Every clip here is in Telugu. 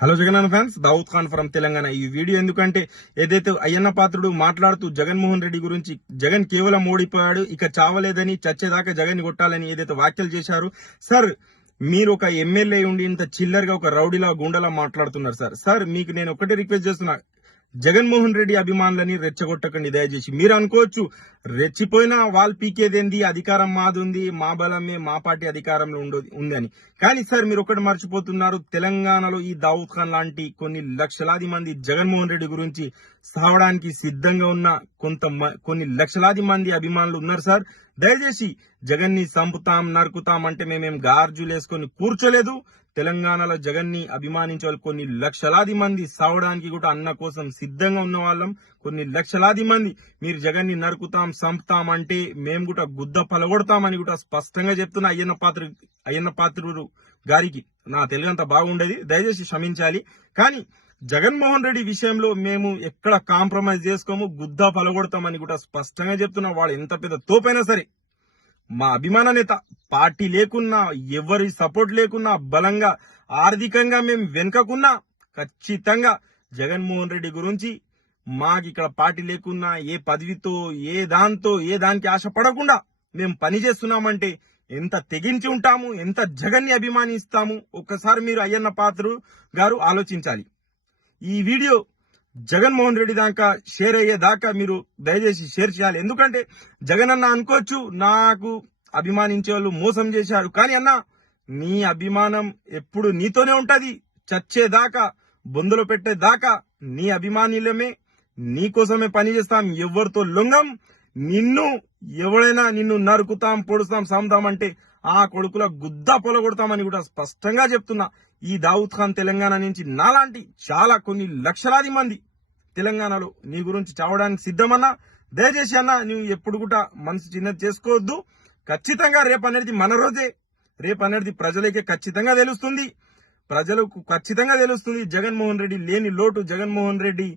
Hello Jagan fans, Dawood Khan from Telangana. ఈ వీడియో ఎందుకంటే ఏదైతే అయ్యన్న పాత్రుడు మాట్లాడుతూ జగన్మోహన్ రెడ్డి గురించి జగన్ కేవలం ఓడిపోయాడు, ఇక చావలేదని, చచ్చేదాకా జగన్ కొట్టాలని ఏదైతే వ్యాఖ్యలు చేశారు సార్. మీరు ఒక ఎమ్మెల్యే ఉండి ఇంత చిల్లర్గా ఒక రౌడీలా గుండెలా మాట్లాడుతున్నారు సార్. మీకు నేను ఒకటే రిక్వెస్ట్ చేస్తున్నా, జగన్మోహన్ రెడ్డి అభిమానులని రెచ్చగొట్టకండి దయచేసి. మీరు అనుకోవచ్చు రెచ్చిపోయినా వాళ్ళు పీకేదేంది, అధికారం మాది ఉంది, మా బలమే, మా పార్టీ అధికారంలో ఉందని. కానీ సార్ మీరు ఒకటి మర్చిపోతున్నారు, తెలంగాణలో ఈ దావుద్ ఖాన్ లాంటి కొన్ని లక్షలాది మంది జగన్మోహన్ రెడ్డి గురించి సావడానికి సిద్ధంగా ఉన్న కొన్ని లక్షలాది మంది అభిమానులు ఉన్నారు సార్. దయచేసి జగన్ ని చంపుతాం, నరుకుతాం అంటే మేమేం గార్జులేసుకొని కూర్చోలేదు. తెలంగాణలో జగన్ ని అభిమానించే వాళ్ళు కొన్ని లక్షలాది మంది సావడానికి కూడా అన్న కోసం సిద్ధంగా ఉన్న వాళ్ళం. కొన్ని లక్షలాది మంది మీరు జగన్ ని నరుకుతాం, చంపుతాం అంటే మేము కూడా గుద్ద పలగొడతామని కూడా స్పష్టంగా చెప్తున్న అయ్యన్న పాత్రుడు గారికి. నా తెలుగు అంత బాగుండేది, దయచేసి క్షమించాలి. కానీ జగన్మోహన్ రెడ్డి విషయంలో మేము ఎక్కడ కాంప్రమైజ్ చేసుకోము, గుద్ద పలగొడతామని కూడా స్పష్టంగా చెప్తున్నా. వాడు ఎంత పెద్ద తోపైనా సరే, మా అభిమాన నేత, పార్టీ లేకున్నా, ఎవరి సపోర్ట్ లేకున్నా, బలంగా ఆర్థికంగా మేము వెనుకకున్నా, ఖచ్చితంగా జగన్మోహన్ రెడ్డి గురించి మాకు ఇక్కడ పార్టీ లేకున్నా, ఏ పదవితో, ఏ దానికి ఆశపడకుండా మేము పని చేస్తున్నామంటే ఎంత తెగించి ఉంటాము, ఎంత జగన్ని అభిమానిస్తాము ఒక్కసారి మీరు అయ్యన్న పాత్రుడు గారు ఆలోచించాలి. ఈ వీడియో జగన్మోహన్ రెడ్డి దాకా షేర్ అయ్యేదాకా మీరు దయచేసి షేర్ చేయాలి. ఎందుకంటే జగన్ అన్న అనుకోవచ్చు నాకు అభిమానించే వాళ్ళు మోసం చేశారు, కానీ అన్న నీ అభిమానం ఎప్పుడు నీతోనే ఉంటది. చచ్చేదాకా, బొందులో పెట్టేదాకా నీ అభిమానులమే, నీ కోసమే పనిచేస్తాం, ఎవరితో లొంగం. ఎవడైనా నిన్ను నరుకుతాం, పొడుస్తాం, సాముతాం అంటే ఆ కొడుకుల గుద్ద పొలగొడతామని కూడా స్పష్టంగా చెప్తున్నా. ఈ దావుద్ ఖాన్ తెలంగాణ నుంచి నాలాంటి చాలా కొన్ని లక్షలాది మంది తెలంగాణలో నీ గురించి చావడానికి సిద్ధమన్నా. దయచేసి అన్న నువ్వు ఎప్పుడు కూడా మనసు చిన్నది చేసుకోవద్దు. ఖచ్చితంగా రేపు అనేది మన రోజే, రేపు అనేది ప్రజలకే ఖచ్చితంగా తెలుస్తుంది, ప్రజలకు ఖచ్చితంగా తెలుస్తుంది. జగన్మోహన్ రెడ్డి లేని లోటు, జగన్మోహన్ రెడ్డి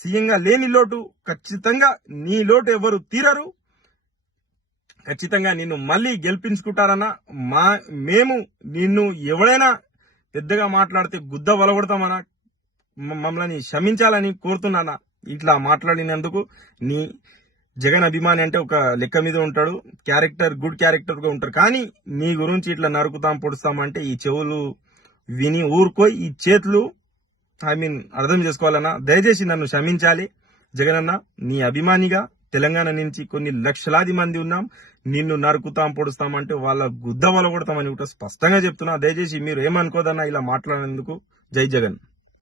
సీఎంగా లేని లోటు, ఖచ్చితంగా నీ లోటు ఎవరు తీరరు. ఖచ్చితంగా నిన్ను మళ్ళీ గెలిపించుకుంటారన్నా. మేము నిన్ను ఎవడైనా పెద్దగా మాట్లాడితే గుద్ద వలగొడతామన్నా. మమ్మల్ని క్షమించాలని కోరుతున్నానా ఇట్లా మాట్లాడినందుకు. నీ జగన్ అభిమాని అంటే ఒక లెక్క మీద ఉంటాడు, గుడ్ క్యారెక్టర్ గా ఉంటారు. కానీ నీ గురించి ఇట్లా నరుకుతాం, పొడుస్తాం అంటే ఈ చెవులు విని ఊరుకోయి, ఈ చేతులు అర్థం చేసుకోవాలన్నా. దయచేసి నన్ను క్షమించాలి జగనన్న. నీ అభిమానిగా తెలంగాణ నుంచి కొన్ని లక్షలాది మంది ఉన్నాం. నిన్ను నరుకుతాం, పొడుస్తాం అంటే వాళ్ళ గుద్ద వలగొడతామని కూడా స్పష్టంగా చెప్తున్నా. దయచేసి మీరు ఏమనుకోదన్నా ఇలా మాట్లాడినందుకు. జై జగన్.